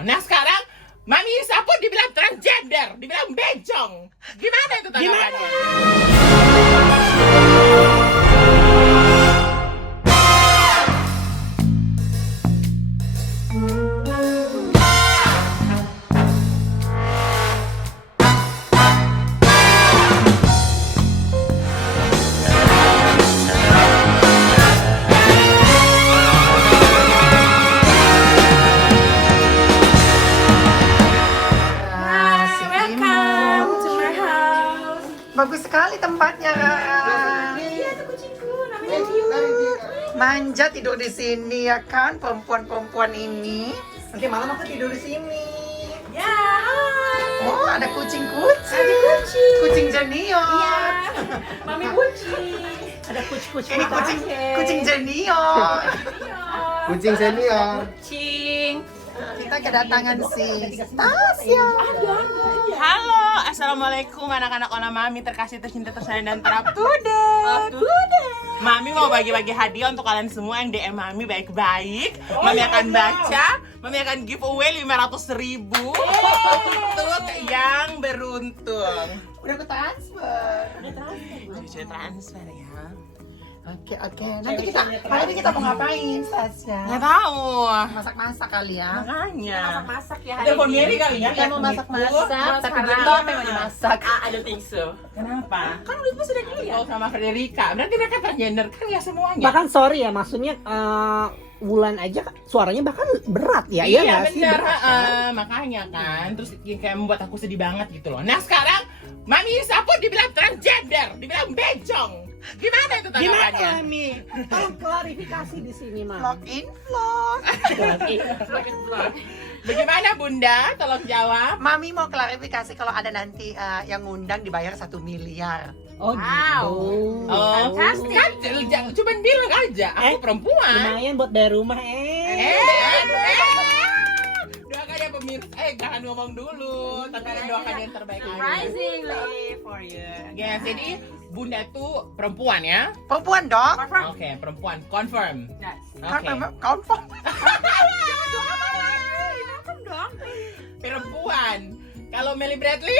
Nah sekarang Mami Isa pun dibilang transgender, dibilang bencong. Gimana itu tanggapannya? Bagus sekali tempatnya. Iya, itu kucingku, namanya Diu. Manja tidur di sini ya kan, perempuan-perempuan ini. Nanti malam aku tidur di sini. Ya, hai. Oh, ada kucing-kucing. Ada kucing. Kucing jenior. Iya, Mami kucing. Ada kucing-kucing. Ini kucing jenior. Kucing senior. Kucing. Kita kedatangan si Tasya. Halo, assalamualaikum anak-anak Ona Mami terkasih, tercinta, tersayang dan terupdate. Mami mau bagi-bagi hadiah untuk kalian semua yang DM Mami baik-baik. Mami akan baca, Mami akan giveaway 500.000 untuk yang beruntung. Udah ke transfer. Cucu transfer ya. Oke. Nanti hari ini kita mau ngapain, Tasya? Nggak tahu. Masak-masak kali ya. Makanya. Masak ya hari Telepon ini. Mary kali ya. Kita mau masak-masak, tapi belum tahu apa yang mau dimasak. I don't think so. Kenapa? Kan udah sudah dilihat. Kalau sama Frederica, berarti mereka transgender kan ya semuanya. Bahkan sorry ya, maksudnya Wulan aja suaranya bahkan berat ya, Iya nggak sih? benar, Berat, kan? makanya kan. Terus kayak membuat aku sedih banget gitu loh. Nah sekarang Mami Isa pun dibilang transgender, dibilang bencong. Gimana itu Gimana tanggapannya? Mami? Tolong klarifikasi di sini, Mam. Vlog in vlog. Bagaimana Bunda? Tolong jawab. Mami mau klarifikasi kalau ada nanti yang ngundang dibayar 1 miliar. Oh Wow. gitu. Oh, kan cuman bilang aja, aku perempuan. Lumayan buat dari rumah Doakan ya pemirsa, jangan ngomong dulu, tapi doakan yang terbaik aja. Surprisingly for you. Ya, jadi Bunda tuh perempuan ya? Perempuan dong. Oke, perempuan, confirm. Yes. Oke, Confirm. perempuan. Kalau Melly Bradley?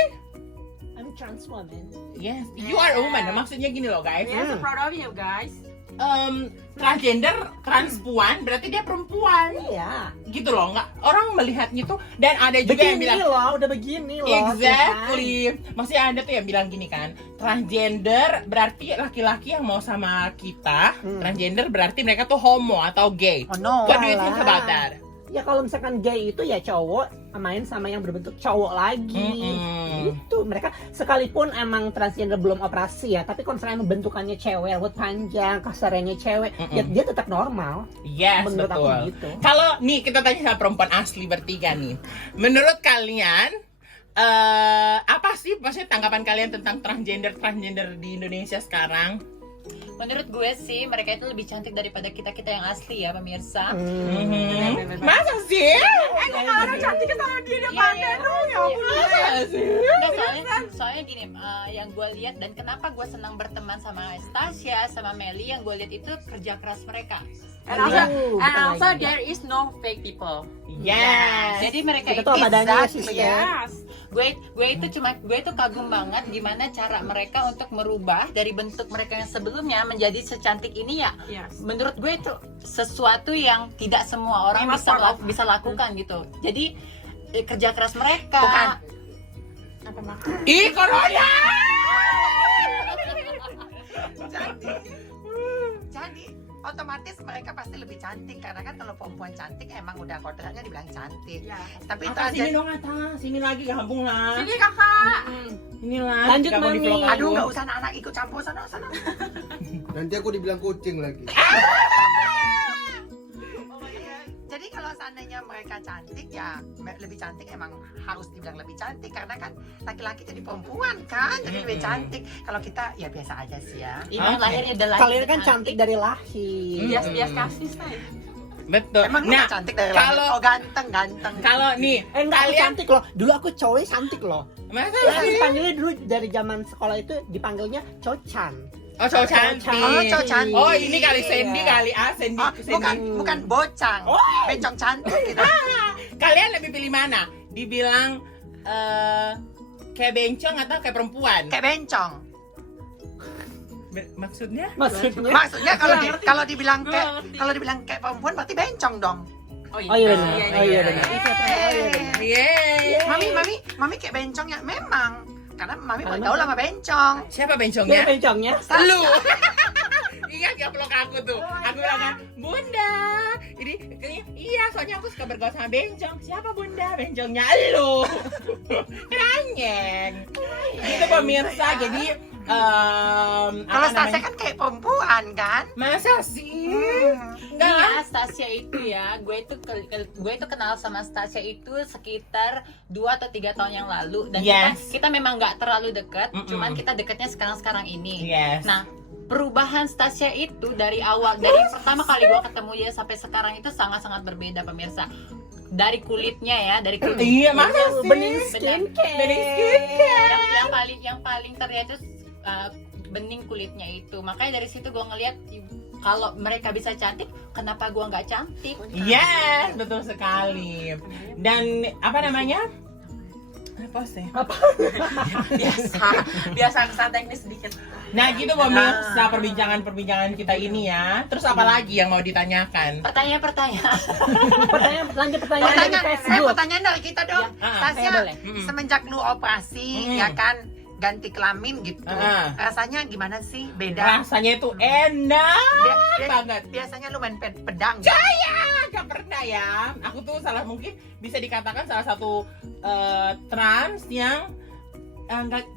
I'm trans woman. Yes, you are a woman. Maksudnya gini loh guys. We are so proud of you guys. Transgender, transpuan, berarti dia perempuan. Iya. Gitu loh, nggak orang melihatnya tuh. Dan ada juga yang Begini bilang loh, udah begini loh. exactly. Maksudnya ada tuh yang bilang gini kan, transgender berarti laki-laki yang mau sama kita. Transgender berarti mereka tuh homo atau gay. Oh no. What do you think Salah. about that? Ya kalau misalkan gay itu ya cowok main sama yang berbentuk cowok lagi. Gitu. Mereka sekalipun emang transgender belum operasi ya, tapi kalau misalnya emang bentukannya cewek, rambut panjang, kasarnya cewek, ya dia tetap normal. Yes, Menurut aku betul. gitu. Kalau nih kita tanya sama perempuan asli bertiga nih. Menurut kalian apa sih maksudnya tanggapan kalian tentang transgender di Indonesia sekarang? Menurut gue sih mereka itu lebih cantik daripada kita yang asli ya pemirsa. Masa sih? Orang cantik sama dia Iya, dong, ya ampun. Masa sih? Enggak, soalnya gini, yang gue lihat dan kenapa gue senang berteman sama Stasia, sama Melly, yang gue lihat itu kerja keras mereka. And also, betul lagi. there is no fake people. Yes. Jadi mereka Kita itu tuh apa adanya ya, Exactly. sister. Yes. gue itu kagum banget gimana cara mereka untuk merubah dari bentuk mereka yang sebelumnya menjadi secantik ini ya. Yes. Menurut gue itu sesuatu yang tidak semua orang Memang bisa part of- bisa lakukan gitu. Jadi kerja keras mereka. Bukan. Apa maksudnya? Ih, corona! Jadi otomatis mereka pasti lebih cantik karena kan kalau perempuan cantik emang udah kodratnya dibilang cantik. Ya. Tapi Atas sini transgender dong atas, sini lagi kampung lah. Sini kakak. Ini lah. Lanjut, jika mau di Mami. vlog aku. aduh nggak usah anak-anak ikut campur sana. Nanti aku dibilang kucing lagi. Jadi kalau seandainya mereka cantik ya lebih cantik emang harus dibilang lebih cantik karena kan laki-laki jadi perempuan kan jadi lebih cantik. Kalau kita ya biasa aja sih ya. Iman Oke. lahirnya udah lahir Kalian kan cantik dari lahir. Bias kasih say. Betul. Emang Nah, udah cantik dari kalau- lahir? Oh ganteng. kalau nih Enggak, aku kalian cantik loh. Dulu aku cowok cantik loh. masa Terus sih? dipanggilnya dulu dari zaman sekolah itu dipanggilnya Cochan. Oh, cowok cantik. Oh, cowok cantik. Oh, ini kali Sandy kali Sandy. Oh, Sandy. bukan bocang, bencong cantik gitu. Kalian lebih pilih mana? Dibilang kayak bencong atau kayak perempuan? Kayak bencong. Maksudnya? Maksudnya kalau dibilang kayak perempuan berarti bencong dong. Oh iya benar. Oh iya benar. Yeay. Mami kayak bencong ya memang. Karena mami paling gaul sama bencong. Siapa Dia bencongnya? bencongnya. Lu. Iya, dia peluk aku tuh. Aku bilang kan, Bunda. Jadi, iya, soalnya aku suka bergaul sama bencong. Siapa Bunda? Bencongnya lu. Keranyeng. Itu pemirsa, jadi Kalau Stasia kan kayak perempuan kan? masa sih? Enggak. Iya, Stasia itu ya, gue itu kenal sama Stasia itu sekitar 2 atau 3 tahun yang lalu dan Yes. kita memang nggak terlalu dekat, Mm-mm. cuman kita dekatnya sekarang ini. Yes. Nah, perubahan Stasia itu dari pertama kali gue ketemu dia sampai sekarang itu sangat-sangat berbeda pemirsa. Dari kulitnya ya, dari kulit. Iya, masa sih? Bening skincare. Bening skincare. yang paling terlihat itu bening kulitnya itu. Makanya dari situ gue ngeliat kalau mereka bisa cantik, kenapa gue nggak cantik? Yes, betul sekali. Dan apa namanya? Apa sih? Biasa kesalahan teknis sedikit. Nah gitu pemirsa perbincangan kita ini ya. Terus apa lagi yang mau ditanyakan? Pertanyaan. Lanjut pertanyaan dari Facebook. Pertanyaan dari kita dong. Ah, Stasia, boleh. semenjak lu operasi ya kan ganti kelamin gitu. Rasanya gimana sih? Beda. Rasanya itu enak banget. Biasanya lu main pedang. Gak pernah ya. Aku tuh mungkin bisa dikatakan salah satu trans yang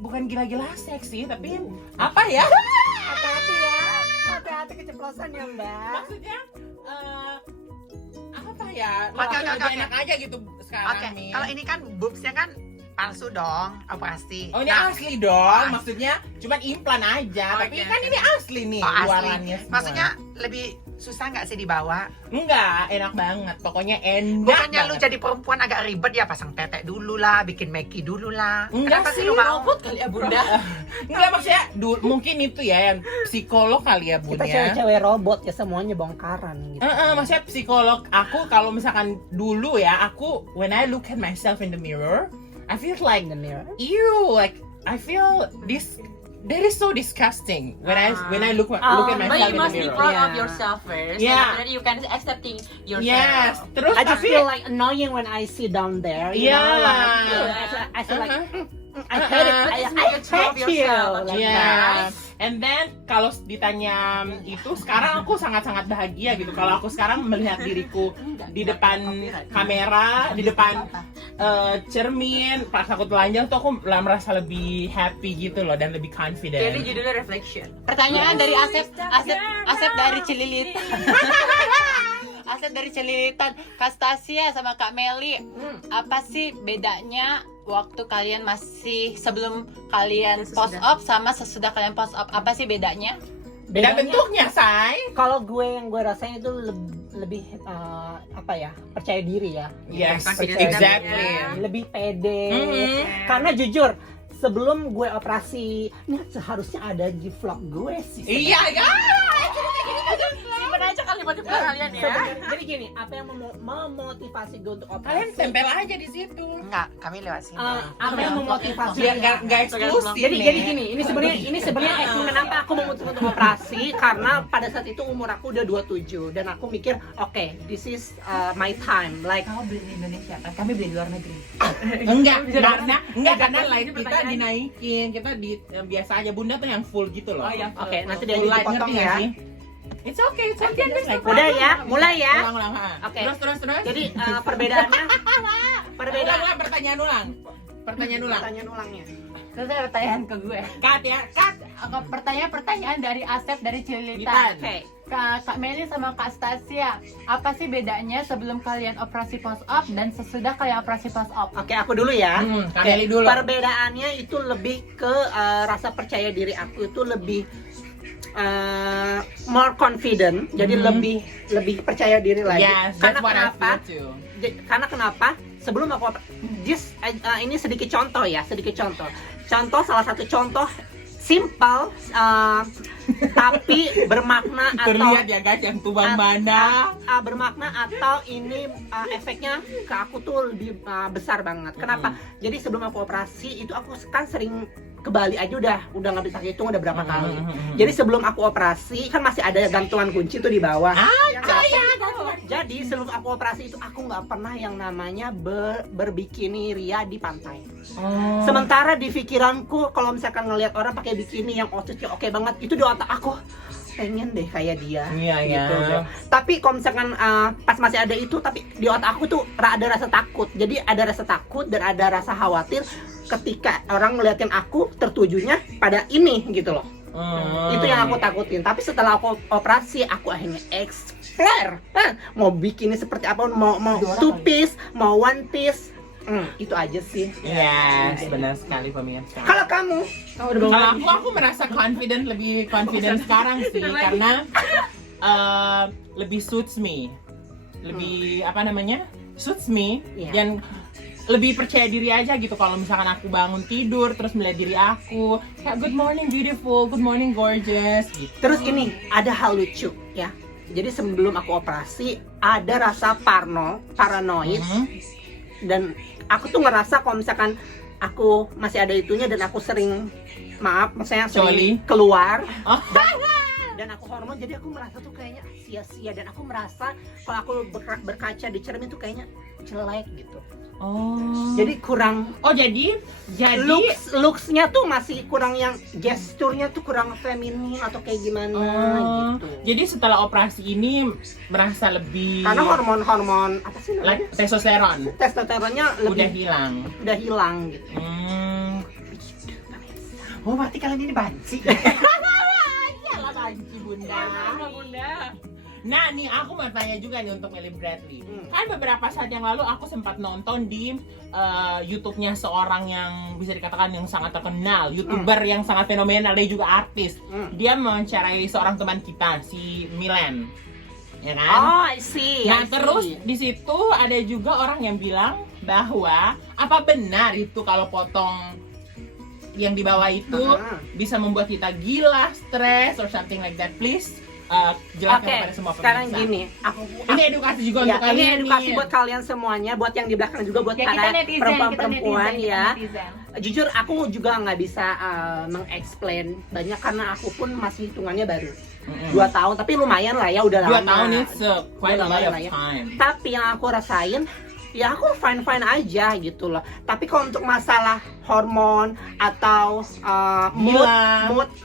bukan gila-gila seksi tapi apa ya? Hati-hati ya. Hati-hati keceplosan ya, Mbak. Maksudnya apa ya? Oke. Lebih enak aja gitu sekarang Oke, nih. kalau ini kan boobsnya kan palsu dong, operasi. Oh ini Nah, asli dong, maksudnya cuman implan aja, tapi Oke. kan ini asli nih oh, asli. luarannya semua. Maksudnya lebih susah nggak sih dibawa? Enggak, enak banget, pokoknya enak Bukannya lu banget. jadi perempuan agak ribet ya, pasang tetek dulu lah, bikin meki dulu lah. Enggak Kenapa sih, lu mau? Robot kali ya Bunda. Enggak maksudnya, mungkin itu ya yang psikolog kali ya Bun Kita ya. cewek-cewek robot ya, semuanya bongkaran gitu. Maksudnya psikolog aku kalau misalkan dulu ya, aku when I look at myself in the mirror, I feel like In the mirror. ew, like I feel that is so disgusting when I look at But myself you in the must be mirror. proud of Yeah. yourself first. Yeah. And after that you can accepting yourself. Yes, terus I just tapi feel like annoying when I see down there. You Yeah. know, like, I feel like I hate it. I It's control of hate you. yourself. Like yeah. that. And then kalau ditanya itu sekarang aku sangat-sangat bahagia gitu kalau aku sekarang melihat diriku di depan kamera, di depan cermin, pas aku telanjang tuh aku merasa lebih happy gitu loh dan lebih confident. Jadi judulnya reflection. Pertanyaan dari Asep dari Cililitan. Asep dari Cililitan, Kak Stasia sama Kak Meli, apa sih bedanya waktu kalian masih sebelum kalian post op sama sesudah kalian post op? Apa sih bedanya? Beda bentuknya, say. Kalau yang gue rasain itu lebih apa ya, percaya diri ya. Yes, Confident exactly. Lebih pede. Mhm. Karena jujur, sebelum gue operasi, ini seharusnya ada di vlog gue sih. Iya, ya. Simpen aja kalimat-kalimat kalian ya. Jadi gini, apa yang memotivasi gue untuk operasi? Kalian tempel aja di situ. Enggak, kami lewat sini. Apa yang memotivasi? Biar nggak eksklusif. Jadi nih. gini, ini sebenarnya kenapa aku memutuskan untuk operasi, karena pada saat itu umur aku udah 27 dan aku mikir, oke, this is my time. Like Kamu beli di Indonesia kan? Kami beli di luar negeri. enggak karena light kita dinaikin, kita di biasa aja. Bunda tuh yang full gitu loh. Oh, yang full. oke, nanti Full dia light, dipotong ngerti nggak ya. sih? It's okay, just like Udah ya, mulai ya. Ulang, ha. Oke. Terus. Jadi perbedaannya Ulang, pertanyaan ulang. pertanyaan ulangnya. Terus ada pertanyaan ke gue. Cut ya, cut. Pertanyaan dari Asep dari Cililitan. Oke. Kak Meli sama Kak Stasia, apa sih bedanya sebelum kalian operasi post op dan sesudah kalian operasi post op? Oke, aku dulu ya. Kak Oke, Meli dulu. perbedaannya itu lebih ke rasa percaya diri aku itu lebih more confident, jadi lebih percaya diri lagi. Yes, Karena that's what I kenapa? feel too. Karena kenapa? Sebelum aku ini sedikit contoh ya, Contoh, salah satu contoh simpel. tapi bermakna atau Terlihat ya guys yang tubang mana. bermakna atau ini efeknya ke aku tuh lebih besar banget. Kenapa? Jadi sebelum aku operasi itu aku kan sering ke Bali aja udah nggak bisa hitung udah berapa kali. Jadi sebelum aku operasi kan masih ada gantungan kunci tuh di bawah. Ya nggak? Jadi sebelum aku operasi itu aku nggak pernah yang namanya berbikini ria di pantai. Sementara di pikiranku kalau misalkan ngelihat orang pakai bikini yang outfitnya oke banget, itu di otak aku pengen deh kayak dia. Iya, gitu. iya. Tapi kalau misalkan pas masih ada itu, tapi di otak aku tuh ada rasa takut. Jadi ada rasa takut dan ada rasa khawatir ketika orang ngeliatin aku tertujunya pada ini gitu loh. Itu yang aku takutin. Tapi setelah aku operasi, aku akhirnya explore. Mau bikini seperti apa, mau two piece, mau one piece. Itu aja sih. Yes, benar sekali pemirsa. Kalau kamu, Kalau aku merasa lebih confident sekarang sih karena lebih suits me, lebih suits me Iya. dan lebih percaya diri aja gitu kalau misalkan aku bangun tidur terus melihat diri aku kayak good morning beautiful, good morning gorgeous gitu. terus ini ada hal lucu ya. Jadi sebelum aku operasi ada rasa paranoid dan aku tuh ngerasa kalau misalkan aku masih ada itunya dan aku sering maksudnya sering keluar dan aku hormon, jadi aku merasa tuh kayaknya sia-sia dan aku merasa kalau aku berkaca di cermin tuh kayaknya jelek gitu. Jadi kurang jadi looks-nya tuh masih kurang, yang gesturnya tuh kurang feminin atau kayak gimana gitu. Jadi setelah operasi ini merasa lebih Karena hormon apa sih namanya? Testosteronnya udah lebih hilang. gitu. Oh, berarti kalian ini banci. Iyalah banci bunda. Nah nih aku mau tanya juga nih untuk Melly Bradley. Kan beberapa saat yang lalu aku sempat nonton di YouTube-nya seorang yang bisa dikatakan yang sangat terkenal, YouTuber yang sangat fenomenal, dia juga artis. Dia mewawancarai seorang teman kita, si Milen. Ya kan? Oh, I see. Nah terus di situ ada juga orang yang bilang bahwa apa benar itu kalau potong yang di bawah itu bisa membuat kita gila, stres, or something like that. Please jelaskan kepada semua pemirsa. Sekarang gini, ini edukasi juga ya, untuk kalian. ini edukasi nih. buat kalian semuanya, buat yang di belakang juga, buat Ya, kita para netizen, perempuan-perempuan kita ya. netizen. Jujur aku juga nggak bisa meng-explain banyak karena aku pun masih hitungannya baru 2 tahun, tapi lumayan lah ya, udah 2 lama. tahun it's quite a lot of Lumayan lah ya. time. Tapi yang aku rasain, ya aku fine aja gitu loh. Tapi kalau untuk masalah hormon atau mood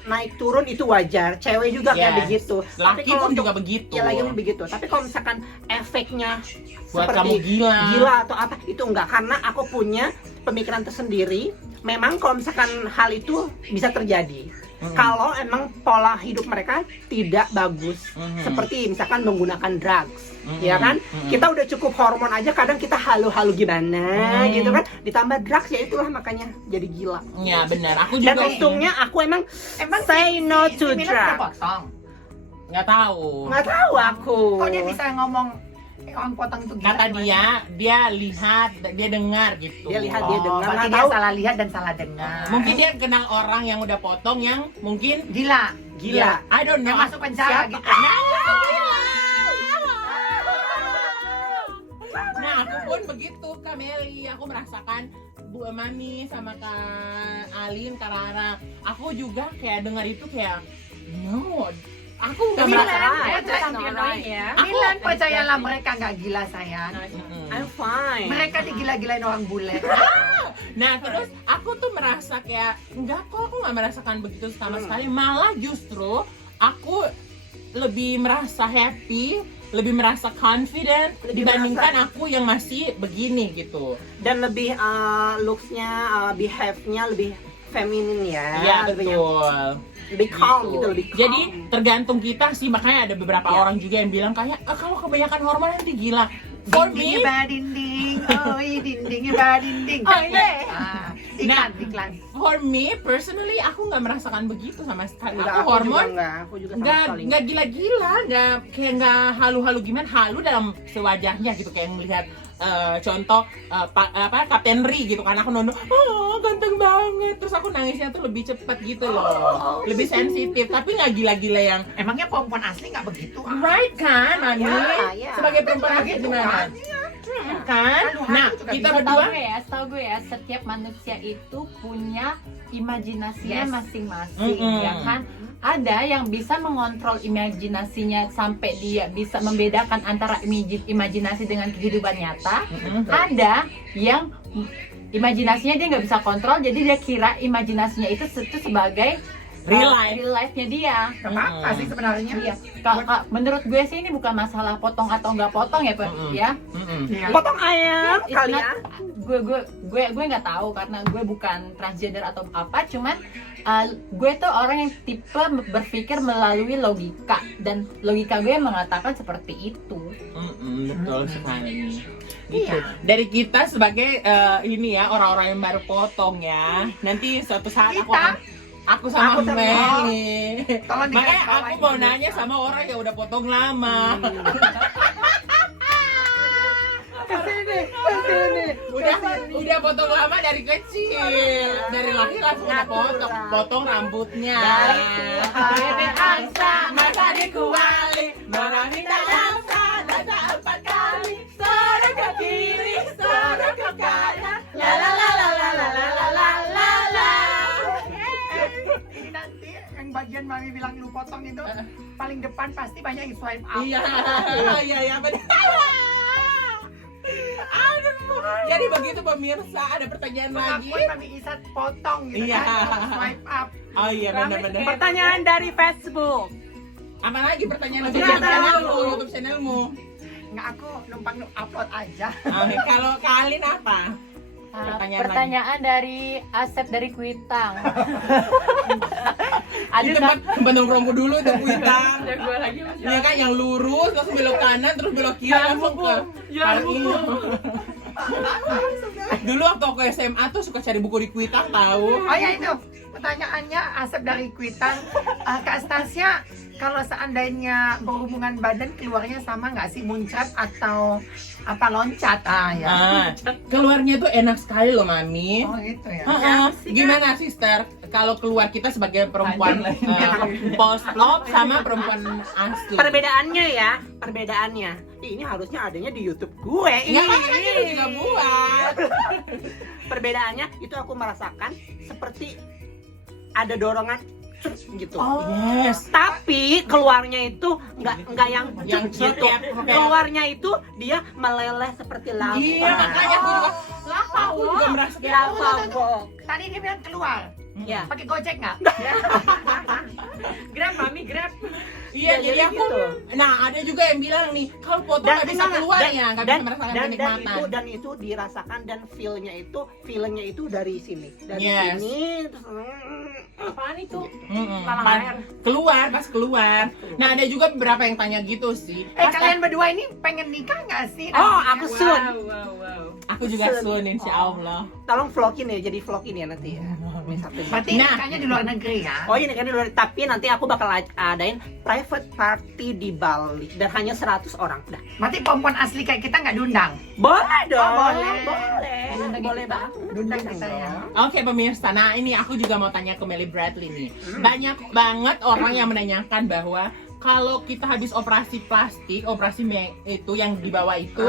naik turun itu wajar. Cewek juga kayak Yes. begitu. Tapi Laki kalau pun untuk- juga begitu. Ya lagi begitu. Tapi kalau misalkan efeknya Buat seperti kamu gila. atau apa, itu enggak, karena aku punya pemikiran tersendiri. Memang kalau misalkan hal itu bisa terjadi. Kalau emang pola hidup mereka tidak bagus, seperti misalkan menggunakan drugs, ya kan? Kita udah cukup hormon aja, kadang kita halu-halu gimana, gitu kan? Ditambah drugs, ya itulah makanya jadi gila. Ya benar, aku Dan juga untungnya aku emang Emang say no to Milan udah drugs. potong. nggak tahu. Nggak tahu aku. Kok dia bisa ngomong orang potong itu gila? Kata gimana? dia lihat, dia dengar gitu. Dia lihat, dia dengar. Berarti Nggak dia tahu. salah lihat dan salah dengar. Mungkin dia kenal orang yang udah potong yang mungkin Gila. Gila. I don't know. Yang masuk penjara Siapa? gitu. Nah, aku pun begitu, Kak Meli. Aku merasakan Bu Mami sama Kak Alin, Kak Rara. Aku juga kayak dengar itu kayak no. Aku nggak Milan, merasa. Milan, percayalah mereka nggak gila sayang. I'm fine. Mereka digila-gilain orang bule. Nah terus aku tuh merasa kayak enggak kok, aku nggak merasakan begitu sama sekali. Malah justru aku lebih merasa happy, lebih merasa confident dibandingkan aku yang masih begini gitu. Dan lebih looks-nya, behave-nya lebih feminin ya. Iya Lebih- betul. Lebih calm Gitu. gitu, lebih calm. Jadi tergantung kita sih, makanya ada beberapa Iya. orang juga yang bilang kayak kalau kebanyakan hormon nanti gila. For me, Dindingnya badinding, oi dindingnya badinding. Oh, iya. Iklan. for me personally aku nggak merasakan begitu sama sekali. Enggak, Aku hormon aku juga sama sekali. nggak gila-gila, nggak kayak nggak halu-halu gimana, halu dalam sewajarnya gitu, kayak ngelihat contoh Kapten Ri gitu kan, aku nonton, oh ganteng banget, terus aku nangisnya tuh lebih cepat gitu loh, lebih sensitif, tapi nggak gila-gila yang Emangnya perempuan asli nggak begitu? right kan, Mami? Ya. Sebagai perempuan asli gimana? Kan? Nah, kita berdua Setahu gue ya, setiap manusia itu punya imajinasinya masing-masing, Mm-mm. ya kan? Ada yang bisa mengontrol imajinasinya sampai dia bisa membedakan antara imajinasi dengan kehidupan nyata. Ada yang imajinasinya dia nggak bisa kontrol, jadi dia kira imajinasinya itu sebagai Real life-nya dia. Gak apa-apa sih sebenarnya. Iya, menurut gue sih ini bukan masalah potong atau nggak potong ya, Pak. Mm-mm. Ya. Iya. Potong ayam It's kali not- ya. gue nggak tahu karena gue bukan transgender atau apa, cuman gue tuh orang yang tipe berpikir melalui logika, dan logika gue mengatakan seperti itu. Betul sekali. Iya. Dari kita sebagai ini ya, orang-orang yang baru potong ya, nanti suatu saat aku sama Aku sama- Meli. Tolong Makanya digarisbawahi aku mau dulu. nanya sama orang yang udah potong lama. Kesini. Udah potong lama dari kecil, dari lahir langsung udah potong rambutnya. Bebek angsa, masa dikuali, meminta jasa, jasa 4 kali, sorot ke kiri, sorot ke kanan, la la la la la la la la la la la. Ini nanti yang bagian Mami bilang lu potong itu paling depan pasti banyak yang swipe up. Iya benar. Aduh, jadi begitu pemirsa, ada pertanyaan lagi. Pengakuan Mami Isa potong gitu Iya. kan, swipe up. Oh iya benar-benar. Pertanyaan dari Facebook. Apa lagi pertanyaan Masih untuk ada. YouTube channelmu? Nggak, aku numpang upload aja. Oke, kalau kalian apa? pertanyaan dari Asep dari Kuitang. Di tempat nongkrongku dulu tuh Kuitang. Gue lagi Iya kan, yang lurus langsung belok kanan terus belok kiri langsung ke parkir. Dulu waktu aku SMA tuh suka cari buku di Kuitang tahu. Oh ya itu pertanyaannya Asep dari Kuitang. Kak Stasia, kalau seandainya berhubungan badan keluarnya sama nggak sih, muncrat atau apa loncat? Keluarnya tuh enak sekali loh Mami. Oh gitu ya. Gimana sister? Kalau keluar kita sebagai perempuan post-op sama perempuan asli. Perbedaannya. Ini harusnya adanya di YouTube gue. Nggak apa-apa, kita juga buat. Perbedaannya itu aku merasakan seperti ada dorongan gitu. Yes. Tapi keluarnya itu nggak yang Yang gitu. kayak- Keluarnya itu dia meleleh seperti lava. Iya, makanya aku juga merasa kayak Lava. Tadi dia bilang keluar. Ya. Pakai Gojek nggak? Grab, Mami, Grab. Iya, jadi aku gitu. Nah, ada juga yang bilang nih, kalau foto nggak bisa keluar ya, nggak bisa merasakan kenikmatan. dan itu dirasakan dan feelnya itu dari sini. Dari Yes. sini terus Apaan itu? Malah pas keluar. Nah, ada juga beberapa yang tanya gitu sih. Kalian berdua ini pengen nikah nggak sih? aku soon. Wow. Aku juga soon insya Allah. Tolong vlogin ya, jadi vlogin ya nanti ya. Berarti Nah. nikahnya di luar negeri ya? Oh ini kan di luar, tapi nanti aku bakal adain private party di Bali dan hanya 100 orang. Dah. Berarti perempuan asli kayak kita nggak diundang? Boleh dong. Oh, boleh. Boleh banget. Diundang kita ya. Oke pemirsa, nah ini aku juga mau tanya ke Melly Bradley nih. Banyak banget orang yang menanyakan bahwa kalau kita habis operasi plastik, itu yang di bawah itu,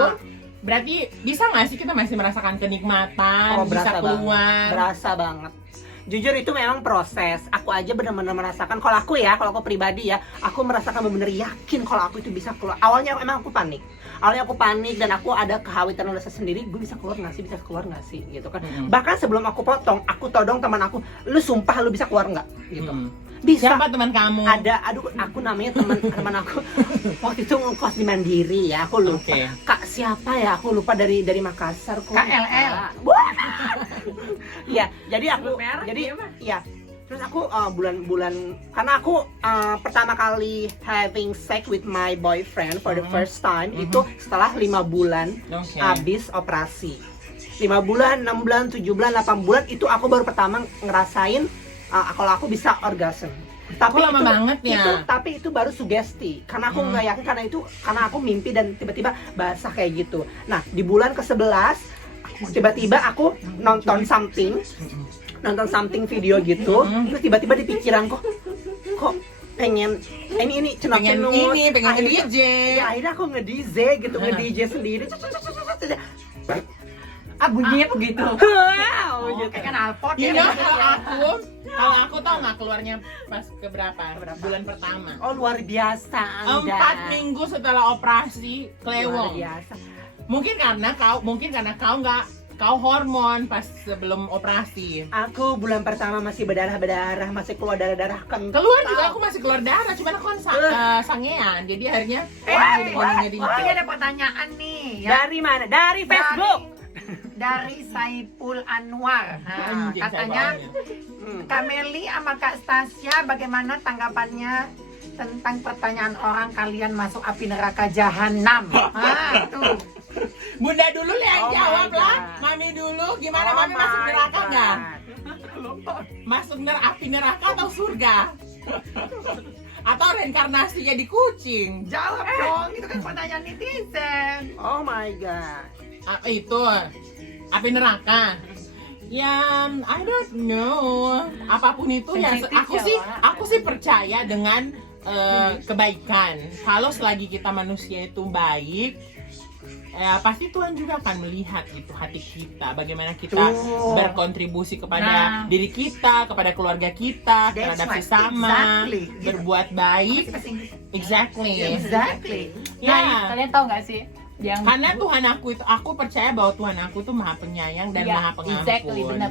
berarti bisa nggak sih kita masih merasakan kenikmatan, bisa keluar? Berasa banget. Jujur itu memang proses. Aku aja benar-benar merasakan. Kalau aku pribadi ya, aku merasakan benar-benar yakin kalau aku itu bisa keluar. Awalnya emang aku panik. Dan aku ada kekhawatiran rasa sendiri, gue bisa keluar nggak sih, gitu kan. Bahkan sebelum aku potong, aku todong teman aku, lu sumpah lu bisa keluar nggak, gitu. Bisa. Siapa teman kamu? Aku namanya teman aku waktu itu ngekos di Mandiri ya, aku lupa. Oke. Kak siapa ya, aku lupa dari Makassar kok. KLL. Ya, jadi aku Merek jadi dia mah. ya. Terus aku bulan-bulan karena aku pertama kali having sex with my boyfriend for the first time itu setelah 5 bulan Oke. habis operasi. 5 bulan, 6 bulan, 7 bulan, 8 bulan itu aku baru pertama ngerasain kalau aku bisa orgasm. Tapi lama banget ya. Tapi itu baru sugesti. Karena aku nggak yakin karena aku mimpi dan tiba-tiba basah kayak gitu. Nah, di bulan ke-11 tiba-tiba aku nonton something video gitu. Terus tiba-tiba di pikiran kok pengen ini Pengen DJ. Ya akhirnya aku nge-DJ gitu, nge-DJ sendiri. Bunyinya begitu. Wow, gitu. Kayak knalpot You ya. know, kalau aku tau nggak keluarnya pas keberapa? Bulan pertama. Oh, luar biasa Anda. 4 minggu setelah operasi Luar klewong. biasa. Mungkin karena kau hormon pas sebelum operasi. Aku bulan pertama masih berdarah-berdarah, masih keluar darah-darah kental. Keluar juga aku masih keluar darah, cuman aku kan sangean. Jadi akhirnya Ini ada pertanyaan nih ya. Dari mana? Dari Facebook. Dari Saiful Anwar. Nah, Anjing, katanya saya Kak Meli sama Kak Stasia bagaimana tanggapannya tentang pertanyaan orang kalian masuk api neraka jahanam? Tuh. Bunda dulu yang Oh jawab my lah. God. Mami dulu, gimana Oh Mami masuk my neraka God. nggak? Masuk api neraka atau surga? Atau reinkarnasinya di kucing? Jawab dong, itu kan pertanyaan netizen. Oh my god. Itu api neraka. Ya, I don't know. Apapun itu ya, Sensitif aku sih percaya dengan kebaikan. Kalau selagi kita manusia itu baik, pasti Tuhan juga akan melihat itu hati kita, bagaimana kita berkontribusi kepada diri kita, kepada keluarga kita, That's terhadap right. sesama, Exactly. berbuat baik. Exactly. Nah, kalian tahu nggak sih yang Karena Tuhan aku percaya bahwa Tuhan aku itu maha penyayang dan maha pengampun. exactly, benar.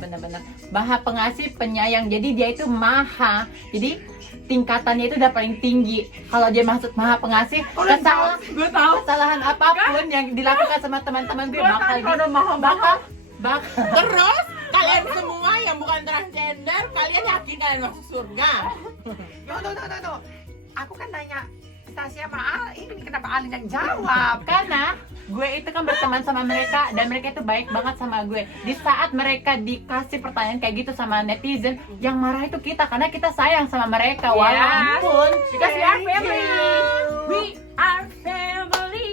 Maha pengasih, penyayang. Jadi dia itu maha. Jadi tingkatannya itu udah paling tinggi. Kalau dia maksud maha pengasih, kesalahan apapun yang dilakukan sama teman-teman gue bakal Terus kalian semua yang bukan transgender, kalian yakin kalian masuk surga? No. Aku kan nanya Stasia sama Ali, ini kenapa Ali yang jawab? karena gue itu kan berteman sama mereka dan mereka itu baik banget sama gue. Di saat mereka dikasih pertanyaan kayak gitu sama netizen, yang marah itu kita karena kita sayang sama mereka. Walaupun Because we are family. We are family.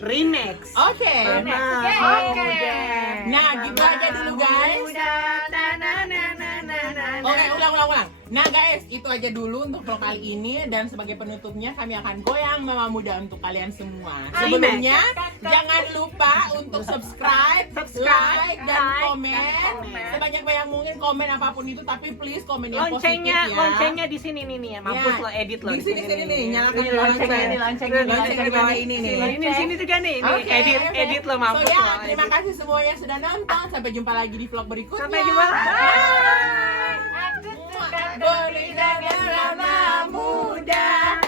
Remix. Oke. Oke. Nah, gitu aja dulu guys. Oke, ulang. Nah guys, itu aja dulu untuk vlog kali ini. Dan sebagai penutupnya kami akan goyang Mama Muda untuk kalian semua. Sebelumnya, jangan lupa untuk subscribe, like, dan komen. Sebanyak-banyak mungkin komen apapun itu. Tapi please komen yang positif ya. Loncengnya di sini nih ya. Mampus Ya. lo edit lo. Di sini nih, nyalakan Ini loncengnya. loncengnya Lonceng di bawah ini nih. Ini di sini juga nih. Ini Oke. edit lo mampus So ya, lo. terima kasih semua yang sudah nonton. Sampai jumpa lagi di vlog berikutnya. Sampai jumpa lagi. Beri negara muda.